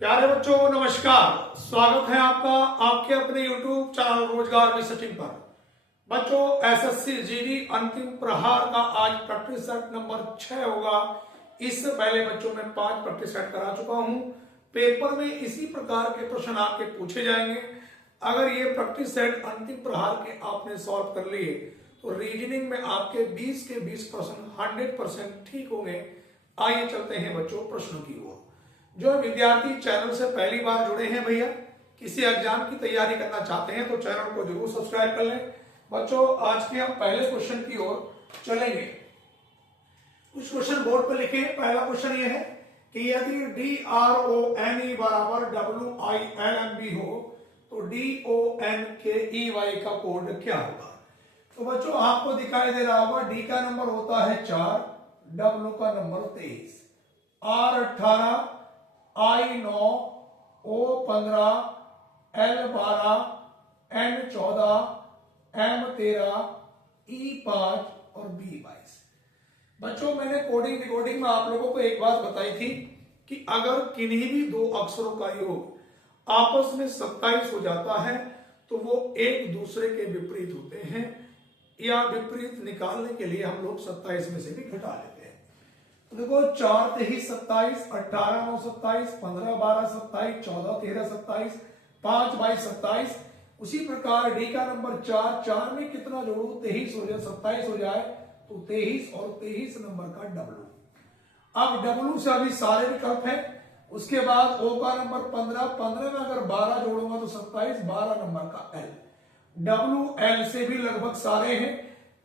प्यारे बच्चों नमस्कार। स्वागत है आपका आपके अपने YouTube चैनल रोजगार में सचिन पर। बच्चों एसएससी जीडी अंतिम प्रहार का आज प्रैक्टिस सेट नंबर 6 होगा। इससे पहले बच्चों मैं 5 प्रैक्टिस सेट करा चुका हूं। पेपर में इसी प्रकार के प्रश्न आपके पूछे जाएंगे। अगर ये प्रैक्टिस सेट अंतिम प्रहार के आपने सॉल्व कर लिए तो रीजनिंग में आपके 20 के 20 प्रश्न 100% ठीक होंगे। आइए चलते हैं बच्चों प्रश्नों की ओर। जो विद्यार्थी चैनल से पहली बार जुड़े हैं भैया, किसी एग्जाम की तैयारी करना चाहते हैं तो चैनल को जरूर सब्सक्राइब कर लें। बच्चों आज के हम पहले क्वेश्चन की ओर चलेंगे। कुछ क्वेश्चन बोर्ड पर लिखे। पहला क्वेश्चन ये है कि यदि DRONE बराबर WILMB हो तो DONKEY का कोड क्या होगा। तो बच्चों आपको दिखाई दे रहा होगा D का नंबर होता है 4, W का number 23, R 18, I 9, O 15, L 12, N 14, M 13, E 5 और B 22। बच्चों मैंने कोडिंग डिकोडिंग में आप लोगों को एक बात बताई थी कि अगर किन्हीं भी दो अक्षरों का योग आपस में 27 हो जाता है तो वो एक दूसरे के विपरीत होते हैं, या विपरीत निकालने के लिए हम लोग 27 में से भी घटा लेते हैं। तो देखो 4 23 27, 18 9 27, 15 12 27, 14 13 27, 5 22 27। उसी प्रकार डी का नंबर 4, 4 में कितना जोड़ू 23 हो जाए 27 हो जाए तो 23 और 23 नंबर का डब्लू। अब डब्लू से अभी सारे विकल्प है। उसके बाद ओ का नंबर 15, 15 में अगर 12 जोड़ूंगा तो 27, 12 नंबर का एल। डब्लू एल से भी लगभग सारे हैं।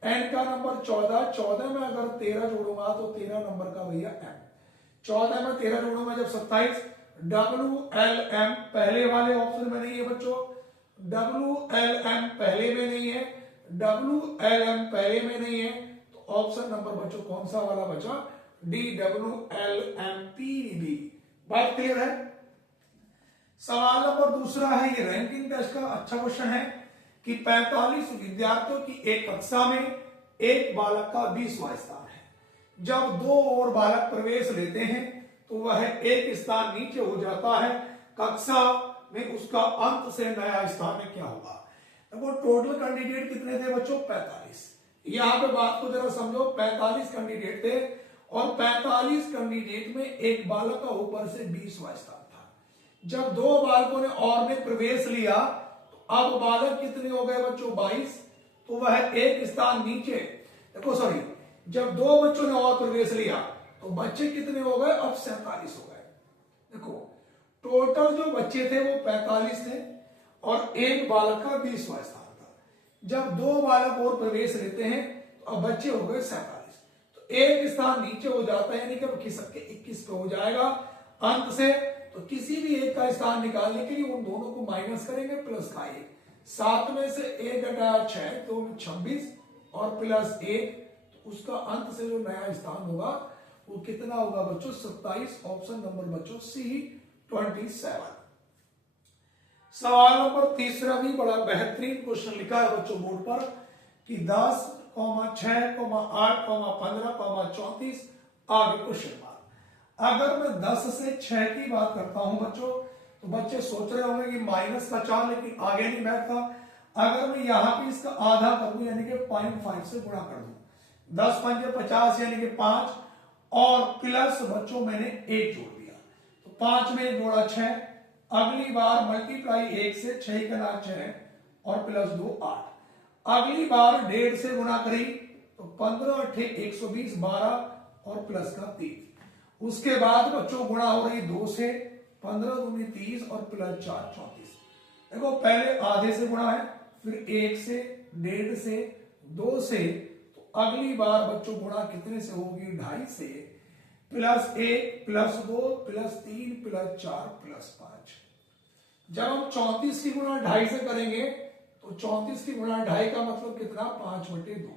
एन का नंबर 14, 14 में अगर 13 जोड़ूंगा तो 13 नंबर का भैया एम। 14 में 13 जोड़ूंगा जब 27। डब्लू एल एम पहले वाले ऑप्शन में नहीं है बच्चों। डब्लू एल एम पहले में नहीं है, डब्लू एल एम पहले में नहीं है, तो ऑप्शन नंबर बच्चों कौन सा वाला बचा, D W L M P D. बात क्लियर है। सवाल नंबर दूसरा है, ये रैंकिंग टेस्ट का अच्छा क्वेश्चन है कि 45 विद्यार्थियों की एक कक्षा में एक बालक का 20वां स्थान है। जब दो और बालक प्रवेश लेते हैं तो वह एक स्थान नीचे हो जाता है। कक्षा में उसका अंत से नया स्थान क्या होगा। देखो टोटल कैंडिडेट कितने थे बच्चों, 45। यहां पे बात को जरा समझो, 45 कैंडिडेट थे और 45 कैंडिडेट में एक बालक का ऊपर से 20वां स्थान था। जब दो बालकों ने और ने प्रवेश लिया अब बालक कितने हो गए बच्चों, 22, तो वह एक स्थान नीचे। देखो सॉरी, जब दो बच्चों ने और प्रवेश लिया तो बच्चे कितने हो गए, अब 47 हो गए। देखो टोटल जो बच्चे थे वो 45 थे और एक बालक का 20वां स्थान था। जब दो बालक और प्रवेश लेते हैं तो अब बच्चे हो गए 47, तो एक स्थान नीचे हो जाता है, यानी कि खिसक के 21 पे हो जाएगा अंत से। तो किसी भी एक का स्थान निकालने के लिए उन दोनों को माइनस करेंगे, प्लस का 1। 7 में से 1 घटाया 6 तो 26 और प्लस 1, तो उसका अंत से जो नया स्थान होगा वो कितना होगा बच्चों, 27। ऑप्शन नंबर बच्चों सी 27। सवाल नंबर तीसरा भी बड़ा बेहतरीन क्वेश्चन लिखा है बच्चों बोर्ड पर कि 10, 6, 8, 15, 34 आगे क्वेश्चन मार्क। अगर मैं 10 से 6 की बात करता हूं बच्चों तो बच्चे सोच रहे होंगे कि माइनस का 4 लेकिन आगे नहीं बैठता। अगर मैं यहां पे इसका आधा कर दूं यानी कि 0.5 से गुणा कर दूं, 10 पंजे 50 यानी कि 5 और प्लस बच्चों मैंने 1 जोड़ दिया तो 5 में 1 जोड़ा 6। अगली बार मल्टीप्लाई 1 से 6 का ना 6 और प्लस 2 8। अगली बार 1.5 से गुणा करी तो 15 8 120 12 और प्लस का 3। उसके बाद बच्चों गुणा हो रही 2 से, 15 दूनी 30 और प्लस 4 34। देखो पहले आधे से गुणा है, फिर 1 से, 1.5 से, 2 से, तो अगली बार बच्चों गुणा कितने से होगी, 2.5 से, plus 1 plus 2 plus 3 plus 4 plus 5। जब हम 34 की गुणा 2.5 से करेंगे तो 34 की गुणा 2.5 का मतलब कितना, 5/2।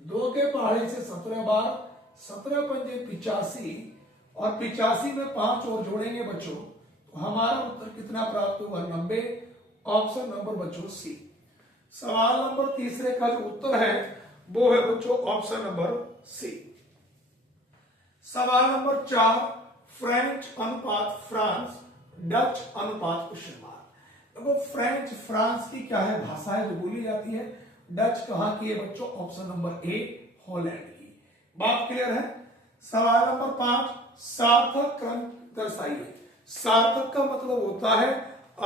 2 के पहाड़े से 17 बार, 17 पंजे 85 और 85 में 5 और जोड़ेंगे बच्चों तो हमारा उत्तर कितना प्राप्त होगा, 90। ऑप्शन नंबर बच्चों सी। सवाल नंबर तीसरे का जो उत्तर है वो है बच्चों ऑप्शन नंबर सी। सवाल नंबर 4, फ्रेंच अनुपात फ्रांस डच अनुपात क्वेश्चन मार्क। देखो फ्रेंच फ्रांस की क्या है भाषा है जो बोली जाती है, डच कहां की है बच्चों, ऑप्शन नंबर ए हॉलैंड की। बात क्लियर है। सवाल नंबर 5, सार्थक क्रम दर्शाइए। सार्थक का मतलब होता है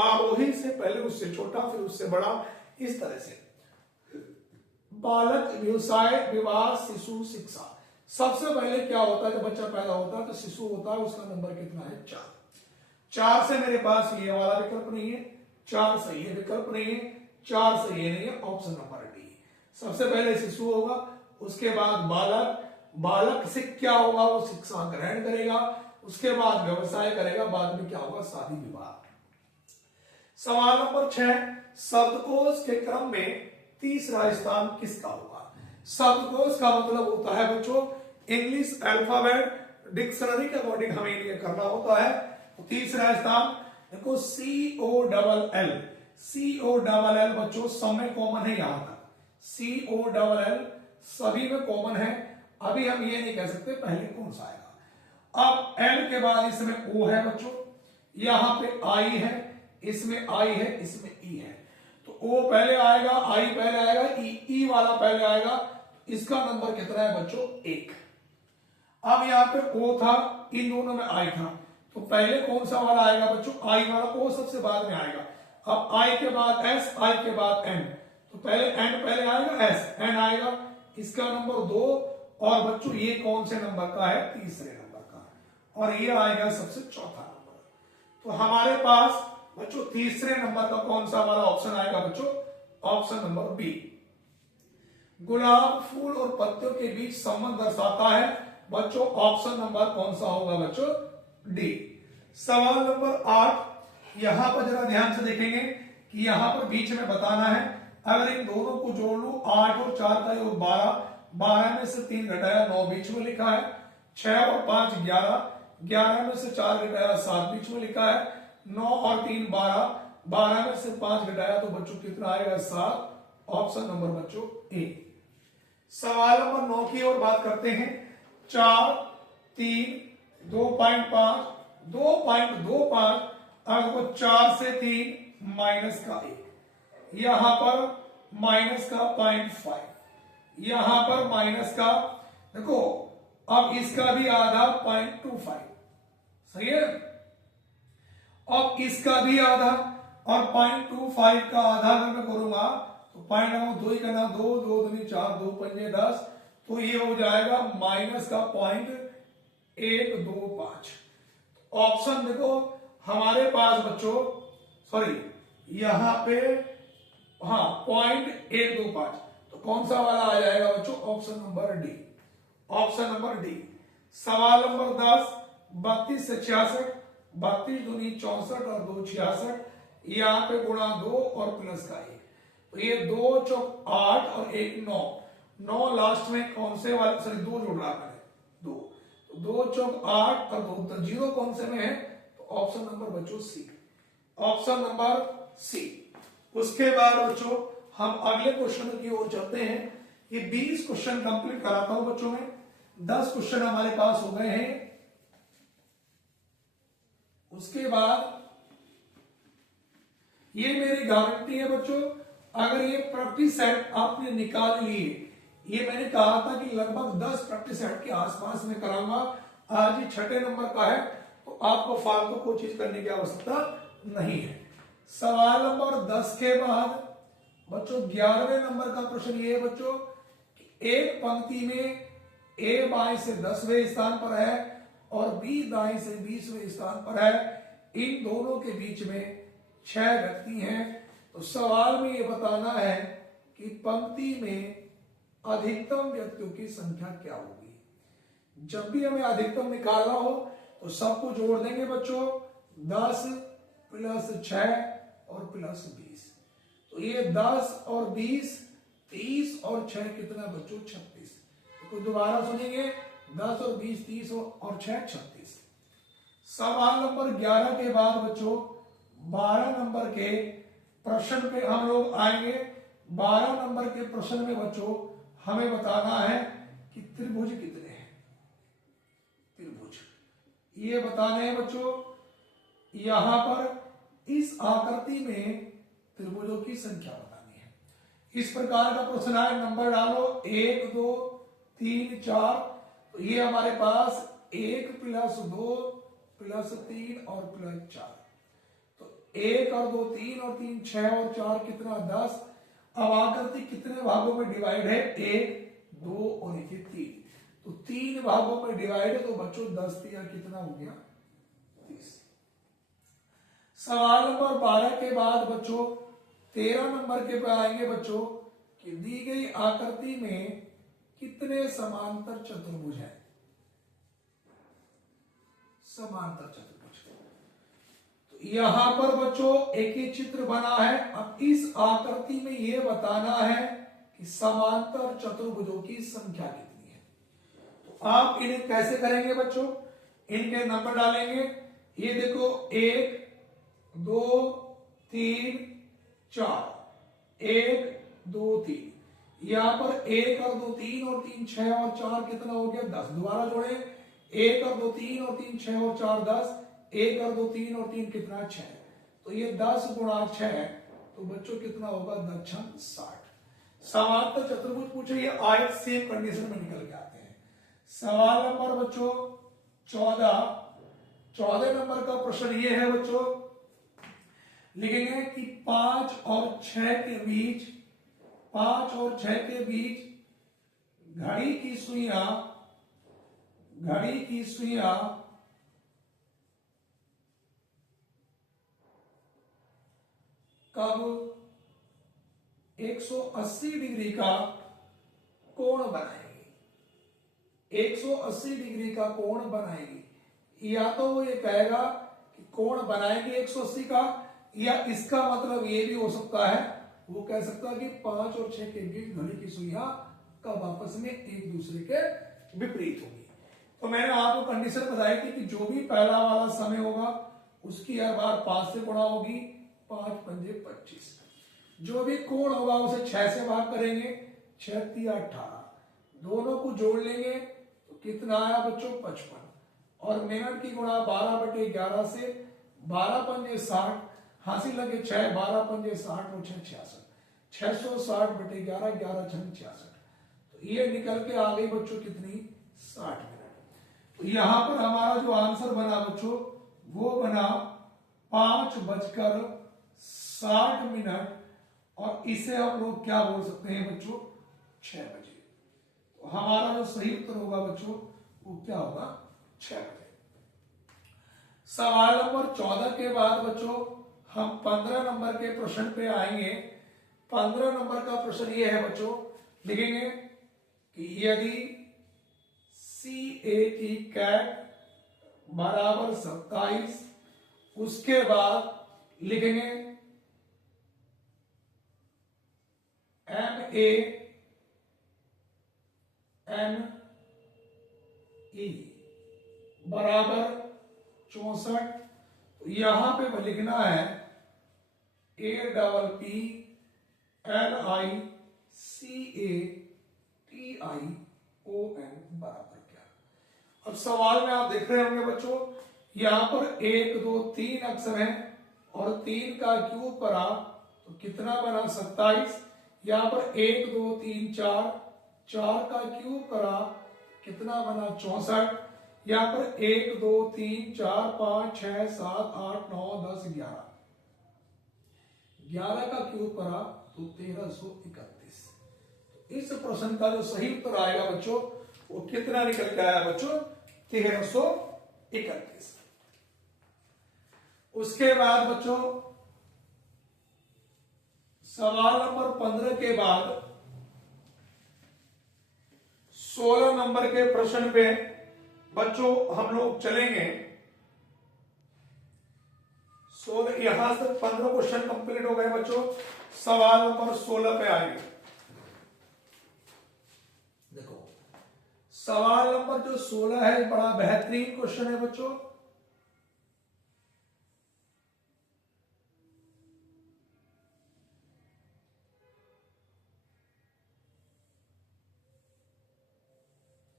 आरोही से पहले उससे छोटा फिर उससे बड़ा, इस तरह से। बालक, व्यवसाय, विवाह, शिशु, शिक्षा। सबसे पहले क्या होता है जब बच्चा पैदा होता है तो शिशु होता है, उसका नंबर कितना है 4। 4 से मेरे पास ये वाला विकल्प नहीं है, 4 से ये विकल्प नहीं है, 4 से ये नहीं है, ऑप्शन नंबर डी। सबसे पहले शिशु होगा, उसके बाद बालक, बालक से क्या होगा वो शिक्षा ग्रहण करेगा, उसके बाद व्यवसाय करेगा, बाद में क्या होगा शादी विवाह। सवाल नंबर 6, शब्दकोश के क्रम में तीसरा स्थान किसका होगा। शब्दकोश का मतलब होता है बच्चों इंग्लिश अल्फाबेट, डिक्शनरी के अकॉर्डिंग हमें ये करना होता है। तो तीसरा स्थान देखो COLL, COLL बच्चों सब में कॉमन है, यहां तक COLL सभी में कॉमन है। अभी हम ये नहीं कह सकते पहले कौन सा आएगा। अब L के बाद इसमें O है बच्चों, यहां पे I है, इसमें I है, इसमें E है, तो O पहले आएगा, I पहले आएगा, E वाला पहले आएगा। इसका नंबर कितना है बच्चों 1। अब यहाँ पे O था, इन दोनों में I था, तो पहले कौन सा वाला आएगा बच्चों, I वाला। O सबसे बाद में आएगा। अब I के बाद S, I के बाद N, तो पहले N पहले आएगा, S N आएगा, इसका नंबर 2। और बच्चों ये कौन से नंबर का है, तीसरे नंबर का, और ये आएगा सबसे चौथा नंबर। तो हमारे पास बच्चों तीसरे नंबर का कौन सा वाला ऑप्शन आएगा बच्चों, ऑप्शन नंबर बी। गुलाब फूल और पत्तियों के बीच संबंध दर्शाता है बच्चों, ऑप्शन नंबर कौन सा होगा बच्चों, डी। सवाल नंबर 8, यहां पर जरा ध्यान से देखेंगे कि यहां पर बीच में बताना है, अगर इन दोनों को जोड़ लू 8 और 4 का योग 12, 12 में से 3 घटाया 9 बीच में लिखा है, 6 और 5 11, 11 में से 4 घटाया 7 बीच में लिखा है, 9 और 3 12, 12 में से 5 घटाया तो बच्चों कितना आएगा 7, ऑप्शन नंबर बच्चों ए। सवाल नंबर 9 की ओर बात करते हैं। 4 3 2.5 2.25, अगर वो 4 से 3 माइनस का 1, यहां पर माइनस का 0.5, यहां पर माइनस का, देखो अब इसका भी आधा 0.25, सही है। अब इसका भी आधा, और 0.25 का आधा अगर मैं करूंगा तो 2 का ना 2, 2 दूनी 4, 2 पंजे 10, तो ये हो जाएगा माइनस का 0.125। ऑप्शन देखो हमारे पास बच्चों, सॉरी यहां पे, हाँ 0.125, तो कौन सा वाला आ जाएगा बच्चों, option number D, option number D. सवाल नंबर 10, 32 से 66, 32 दूनी 64 और 2 66, यहां पे गुणा 2 और प्लस का 1, तो ये 2 चौक 8 और 1 9, 9 लास्ट में कौन से वाले, सॉरी 2 जोड़ रहा है 2, तो 2 चौक 8 और 2, तो 0 कौन से में है, तो ऑप्शन नंबर बच्चों सी, ऑप्शन नंबर सी। उसके बाद बच्चों हम अगले क्वेश्चन की ओर चलते हैं। ये 20 क्वेश्चन कंप्लीट कराता हूं बच्चों में, 10 क्वेश्चन हमारे पास हो गए हैं। उसके बाद ये मेरी गारंटी है बच्चों, अगर ये प्रैक्टिस सेट आपने निकाल लिए, ये मैंने कहा था कि लगभग 10 प्रैक्टिस सेट के आसपास में कराऊंगा, आज ये 6 नंबर का है, तो आपको फालतू कोई चीज करने की आवश्यकता नहीं है। सवाल नंबर 10 के बाद बच्चों 11वें नंबर का प्रश्न ये है बच्चों कि एक पंक्ति में ए बाएं से 10वें स्थान पर है और बी दाएं से 20वें स्थान पर है, इन दोनों के बीच में 6 व्यक्ति हैं, तो सवाल में ये बताना है कि पंक्ति में अधिकतम व्यक्तियों की संख्या क्या होगी। जब भी हमें अधिकतम निकालना हो तो सबको जोड़ देंगे बच्चों, 10 प्लस 6 और प्लस 20, तो ये 10 और 20 30 और 6 कितना बच्चों 36। तो दोबारा सुनेंगे, 10 और 20 30 और 6 36। सवाल नंबर 11 के बाद बच्चों 12 नंबर के प्रश्न पे हम लोग आएंगे। 12 नंबर के प्रश्न में बच्चों हमें बताना है कि त्रिभुज कितने हैं। त्रिभुज ये बताने हैं बच्चों, यहां पर इस आकृति में त्रिभुजों की संख्या बतानी है। इस प्रकार का प्रश्न आए, नंबर डालो 1 2 3 4। तो ये हमारे पास 1 + 2 + 3 और +4। तो 1 और 2 3 और 3 6 और 4 कितना 10। अब आकृति कितने भागों में डिवाइड है, 1 2 और 3। तो 3 भागों में डिवाइड है, तो बच्चों 10 दिया कितना हो गया 30। सवाल नंबर 12 के बाद बच्चों 13 नंबर के पे आएंगे बच्चों कि दी गई आकृति में कितने समांतर चतुर्भुज हैं। समांतर चतुर्भुज, तो यहां पर बच्चों एक ही चित्र बना है। अब इस आकृति में यह बताना है कि समांतर चतुर्भुजों की संख्या कितनी है। तो आप इन्हें कैसे करेंगे बच्चों, इनके नंबर डालेंगे। ये देखो 1 2 3 4, 1 2 3। यहां पर 1 और 2 3 और 3 6 और 4 कितना हो गया 10। दोबारा जोड़े, 1 और 2 3 और 3 6 और 4 10। 1 और 2 3 और 3 कितना 6। तो ये 10 × 6, तो बच्चों कितना होगा 10 × 60। समांतर चतुर्भुज पूछे, ये आयत सेम कंडीशन में निकल के आते हैं। सवाल नंबर बच्चों 14 नंबर का प्रश्न ये है बच्चों, लिखेंगे कि 5 और 6 के बीच, 5 और 6 के बीच घड़ी की सुइयां कब 180 डिग्री का कोण बनाएगी। 180 डिग्री का कोण बनाएगी। या तो वो ये कहेगा कि कोण बनाएगी 180 का, या इसका मतलब ये भी हो सकता है, वो कह सकता है कि 5 और 6 के बीच घड़ी की सुइयां कब आपस में एक दूसरे के विपरीत होगी। तो मैंने आपको कंडीशन बताई थी कि जो भी पहला वाला समय होगा उसकी हर बार 5 से गुणा होगी, 5 पंजे 25। जो भी कोण होगा उसे 6 से भाग करेंगे, 6 × 18। दोनों को जोड़ लेंगे तो कितना आया बच्चों 55। और मिनट की गुणा 12/11 से, 12 पंजे 60, हासिल लगे 6, 12 पंजे 60 और 6 66। 660/11, 11 × 66। तो ये निकल के आ गई बच्चों कितनी 60 मिनट। तो यहां पर हमारा जो आंसर बना बच्चों वो बना 5:60। और इसे हम लोग क्या बोल सकते हैं बच्चों 6 बजे। तो हमारा जो सही उत्तर होगा बच्चों वो क्या होगा 6 बजे। सवाल नंबर 14 के बाद बच्चों हम 15 नंबर के प्रश्न पे आएंगे। 15 नंबर का प्रश्न ये है बच्चों, लिखेंगे कि यदि CA की कैट बराबर 27, उसके बाद लिखेंगे MA NE बराबर 64। तो यहां पे लिखना है APP LICATION बराबर क्या। अब सवाल में आप देख रहे होंगे बच्चों, यहां पर 1 2 3 अक्षर हैं और 3 का क्यूब करा तो कितना बना 27। यहां पर 1 2 3 4, 4 का क्यूब करा कितना बना 64। यहां पर 1 2 3 4 5 6 7 8 9 10 11, 11 का क्यूब करा तो 1331। इस प्रश्न का जो सही उत्तर आएगा बच्चों वो कितना निकल के आया बच्चों 1331। उसके बाद बच्चों सवाल नंबर 15 के बाद 16 नंबर के प्रश्न पे बच्चों हम लोग चलेंगे। 16 यहां से 15 क्वेश्चन कंप्लीट हो गए बच्चों। सवाल नंबर 16 पे आएंगे। देखो सवाल नंबर जो 16 है बड़ा बेहतरीन क्वेश्चन है बच्चों।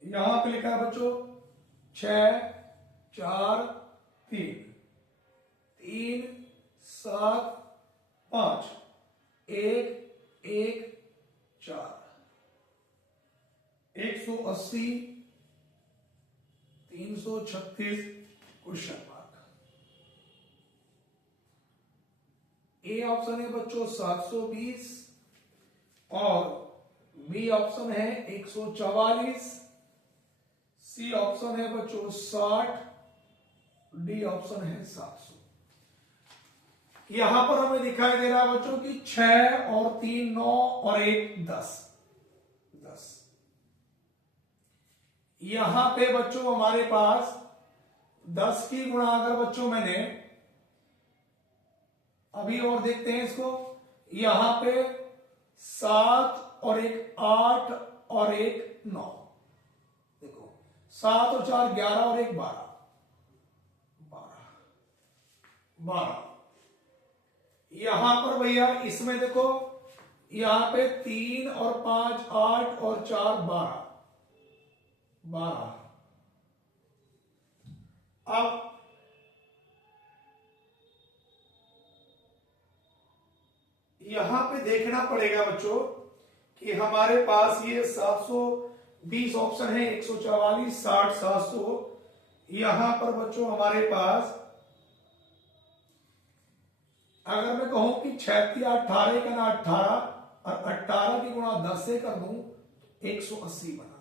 यहां पे लिखा है बच्चों 6 4 3। 3 7 5 1 1 4 180 336 क्वेश्चन मार्क। ए ऑप्शन है बच्चों 720 और बी ऑप्शन है 144, सी ऑप्शन है बच्चों 60, डी ऑप्शन है 700। यहां पर हमें दिखाई दे रहा है बच्चों कि 6 और 3 9 और 1 10 10। यहां पे बच्चों हमारे पास 10 की गुणा अगर बच्चों मैंने अभी और देखते हैं इसको, यहां पे 7 और 1 8 और 1 9, देखो 7 और 4 11 और 1 12 12। यहां पर भैया इसमें देखो, यहां पे 3 और 5 8 और 4 12 12। अब यहां पे देखना पड़ेगा बच्चों कि हमारे पास ये 720 ऑप्शन है, 144 60 700। यहां पर बच्चों हमारे पास अगर मैं कहूं कि 6 18 का ना 18 और 18 की गुणा 10 से कर दूं 180 बना।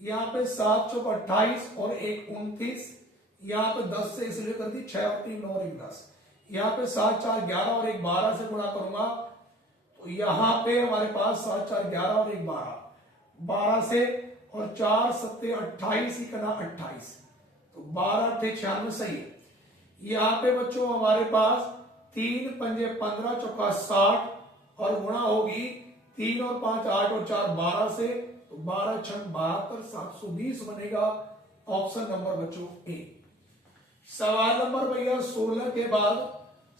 यहां पे 7 चौक 28 और 1 29, यहां पे 10 से इसलिए कर दी 6 और 3 9 और 1 10। यहां पे 7 4 11 और 1 12 से गुणा करूंगा तो यहां पे हमारे पास 7 4 11 और 1 12 12 से, और 4 7 28 ही करना 28, तो 12 8 96 सही है। यहां पे बच्चों हमारे पास 3 पंजे 15 चौका 60 और गुणा होगी 3 और 5 8 और 4 12 से, तो 12 6 72 720 बनेगा ऑप्शन नंबर बच्चों ए। सवाल नंबर भैया 16 के बाद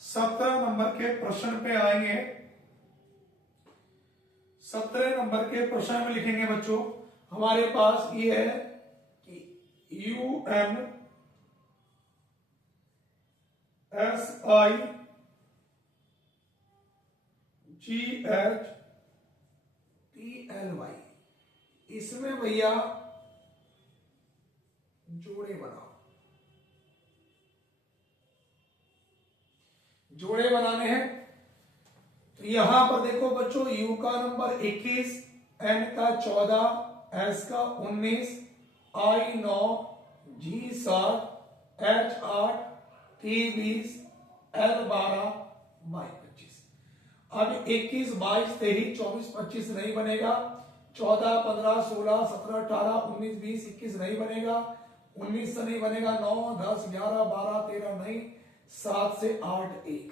17 नंबर के प्रश्न पे आएंगे। 17 नंबर के प्रश्न में लिखेंगे बच्चों हमारे पास ये है कि UNSITLY इसमें भैया जोड़े बनाओ। जोड़े बनाने हैं तो यहां पर देखो बच्चों U का नंबर 21, N का 14, S का 19, I 9, G 7, H 8, T 20, L 12, Y 25। अब 21 22 23 24 25 नहीं बनेगा, 14 15 16 17 18 19 20 21 नहीं बनेगा, 19 से नहीं बनेगा, 9 10 11 12 13 नहीं, 7 से 8 1,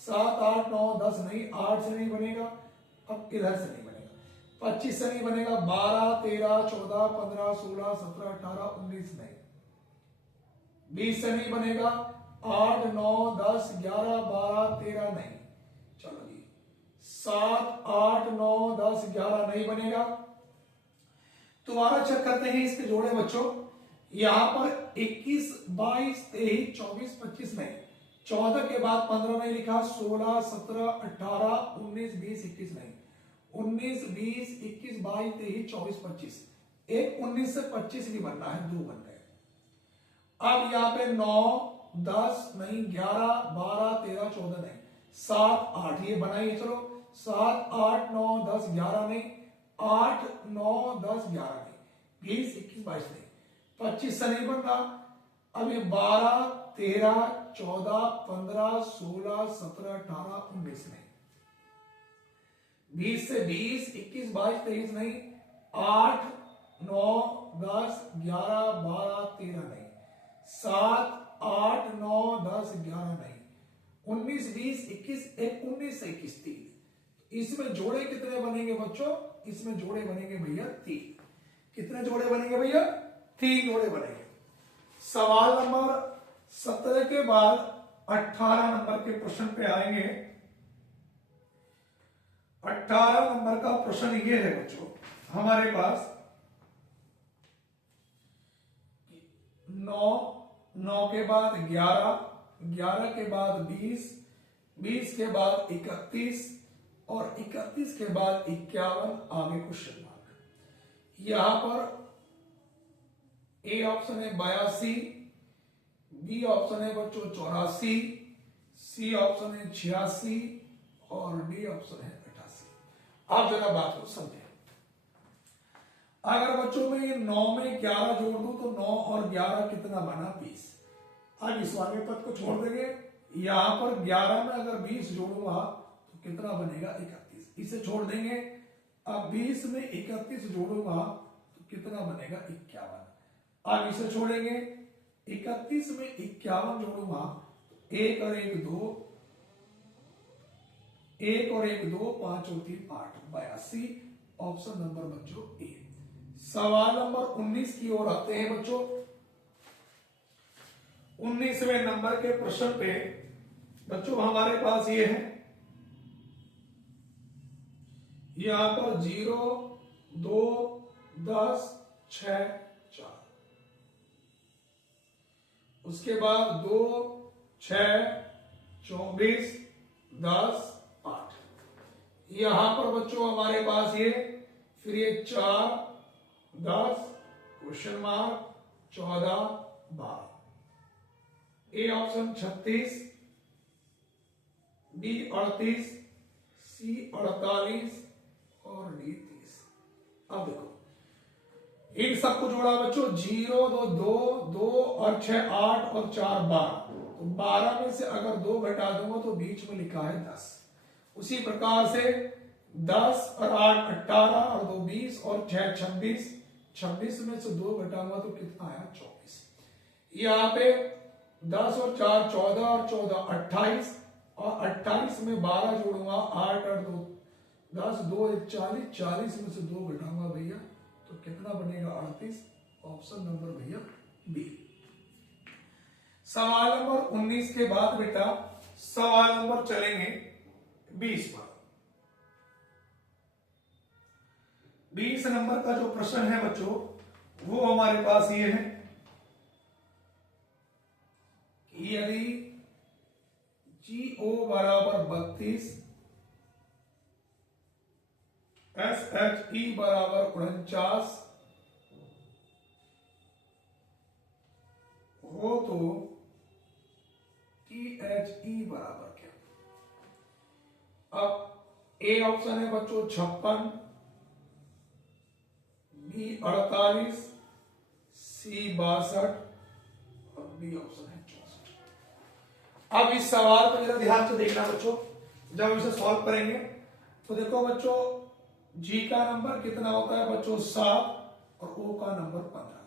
7 8 9 10 नहीं, 8 से नहीं बनेगा, अब इधर से नहीं बनेगा, 25 से नहीं बनेगा, 12 13 14 15 16 17 18 19 नहीं, 20 से नहीं बनेगा, 8 9 10 11 12 13 नहीं। चलो जी 7 8 9 10 11 नहीं बनेगा। दोबारा चेक करते हैं इसके जोड़े बच्चों। यहां पर 21 22 23 24 25 नहीं, 14 के बाद 15 नहीं लिखा, 16 17 18 19 20 21 नहीं, 19 20 21 22 23 24 25, एक 19 से 25 भी बनना है, 2 बन गए। अब यहाँ पे 9 10 नहीं, 11 12 13 14 नहीं, 7 8 ये बनाइए। चलो 7 8 9 10 11 नहीं, 8 9 10 11 नहीं, 20 21 22 नहीं, 25 से नहीं बन रहा। अब ये 12 13 14 15 16 17 18 19 नहीं, 20 से 20 21 22 23 नहीं, 8 9 10 11 12 13 नहीं, 7 8 9 10 11 नहीं, 19 20 21 एक 19 से 21 3। इसमें जोड़े कितने बनेंगे बच्चों? इसमें जोड़े बनेंगे भैया 3। कितने जोड़े बनेंगे भैया? 3 जोड़े बनेंगे। सवाल नंबर 17 के बाद 18 नंबर के प्रश्न पे आएंगे। 18 नंबर का प्रश्न ये है बच्चों हमारे पास 9 9 के बाद 11 11 के बाद 20, 20 के बाद 31 और 31 के बाद 51, आगे क्वेश्चन मार्क। यहां पर ए ऑप्शन है 82, बी ऑप्शन है बच्चों 84, सी ऑप्शन है 86 और डी ऑप्शन है 88। आप जरा बात को समझें। अगर बच्चों में ये 9 में 11 जोड़ दूं तो 9 और 11 कितना बना 20। अब इस वाले पद को छोड़ देंगे। यहां पर 11 में अगर 20 जोड़ूंगा तो कितना बनेगा 31। इसे छोड़ देंगे। अब 20 में 31 जोड़ूंगा तो कितना बनेगा 51। अब इसे छोड़ेंगे। 31 में 51 जोड़ूंगा तो 1 और 1 2, 1 और 1 2, 5 और 3 8, 82। ऑप्शन नंबर बच्चों ए। सवाल नंबर 19 की ओर आते हैं बच्चों। 19वें नंबर के प्रश्न पे बच्चों हमारे पास ये है, यहां पर 0 2 10 6 4, उसके बाद 2 6 24 10 8। यहां पर बच्चों हमारे पास ये, फिर ये 4 10 question mark 14 12। A option 36, D 38, सी 48 और डी 30। अब देखो इन सबको जोड़ा बच्चों। 0 2 2 2 और 6 8 और 4 12। तो 12 में से अगर 2 घटा दूंगा तो बीच में लिखा है 10। उसी प्रकार से 10 और 8 18 और 2 20 और 6 26। 26 में से 2 घटाऊंगा तो कितना आया 24। यहाँ पे 10 और 4 14 और 14 28 और 28 में 12 जोड़ूंगा 8 और 2 10 2 40। 40 में से 2 घटाऊंगा भैया तो कितना बनेगा 38। ऑप्शन नंबर भैया बी। सवाल नंबर 19 के बाद बेटा सवाल नंबर चलेंगे 20 पर। 20 नंबर का जो प्रश्न है बच्चों वो हमारे पास ये है कि यदि GO बराबर 32, SHE बराबर 49 हो तो THE बराबर क्या। अब ए ऑप्शन है बच्चों 56, बी 48, सी 62 और डी ऑप्शन है 64। अब इस सवाल को जरा ध्यान से देखना बच्चों। जब इसे सॉल्व करेंगे तो देखो बच्चों जी का नंबर कितना होता है बच्चों 7 और ओ का नंबर 15।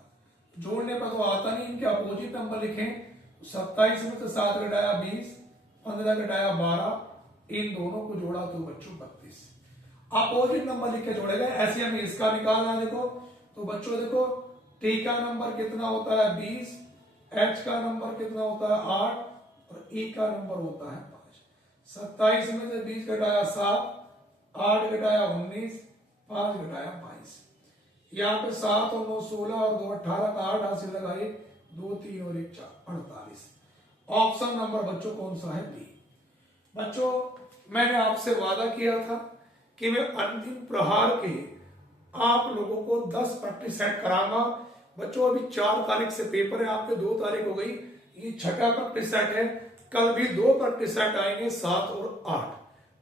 जोड़ने पर तो आता नहीं, इनके अपोजिट नंबर लिखें। 27 में तो 7 घटाया 20, 15 घटाया 12, इन दोनों को जोड़ा तो बच्चों 32। अपोजिट नंबर लिख के जोड़ेगा। ऐसे हमें इसका निकालना। देखो तो बच्चों देखो टी का नंबर कितना होता है 20, एच का नंबर कितना होता है 8 और ई का नंबर होता है 5। 27 में से 20 घटाया 7, 8 घटाया 19, 5 घटाया 22। यहाँ पे 7 और 9 16 और 2 18 का 8 हासिल लगाए। 2 3 और 1 4 48। ऑप्शन नंबर बच्चों कौन सा है बी। बच्चों मैंने आपसे वादा किया था कि मैं अंतिम प्रहार के आप लोगों को 10 प्रैक्टिस सेट कराऊंगा। बच्चों अभी 4 तारीख से पेपर है, आपके 2 तारीख हो गई, ये 6ठा प्रैक्टिस सेट है। कल भी 2 प्रैक्टिस सेट आएंगे 7 और 8।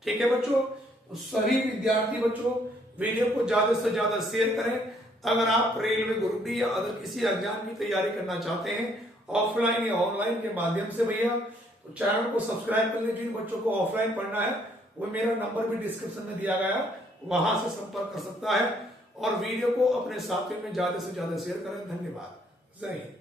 ठीक है बच्चों। तो सभी विद्यार्थी बच्चों वीडियो को ज्यादा से ज्यादा शेयर करें। अगर आप रेलवे ग्रुप डी या अदर किसी एग्जाम की तैयारी करना चाहते हैं ऑफलाइन या ऑनलाइन के माध्यम से भैया तो चैनल को सब्सक्राइब कर लीजिए। जिन बच्चों को ऑफलाइन पढ़ना है वो मेरा नंबर भी डिस्क्रिप्शन में दिया गया, वहां से संपर्क कर सकता है। और वीडियो को अपने साथियों में ज्यादा से ज्यादा शेयर करें। धन्यवाद। जय हिंद।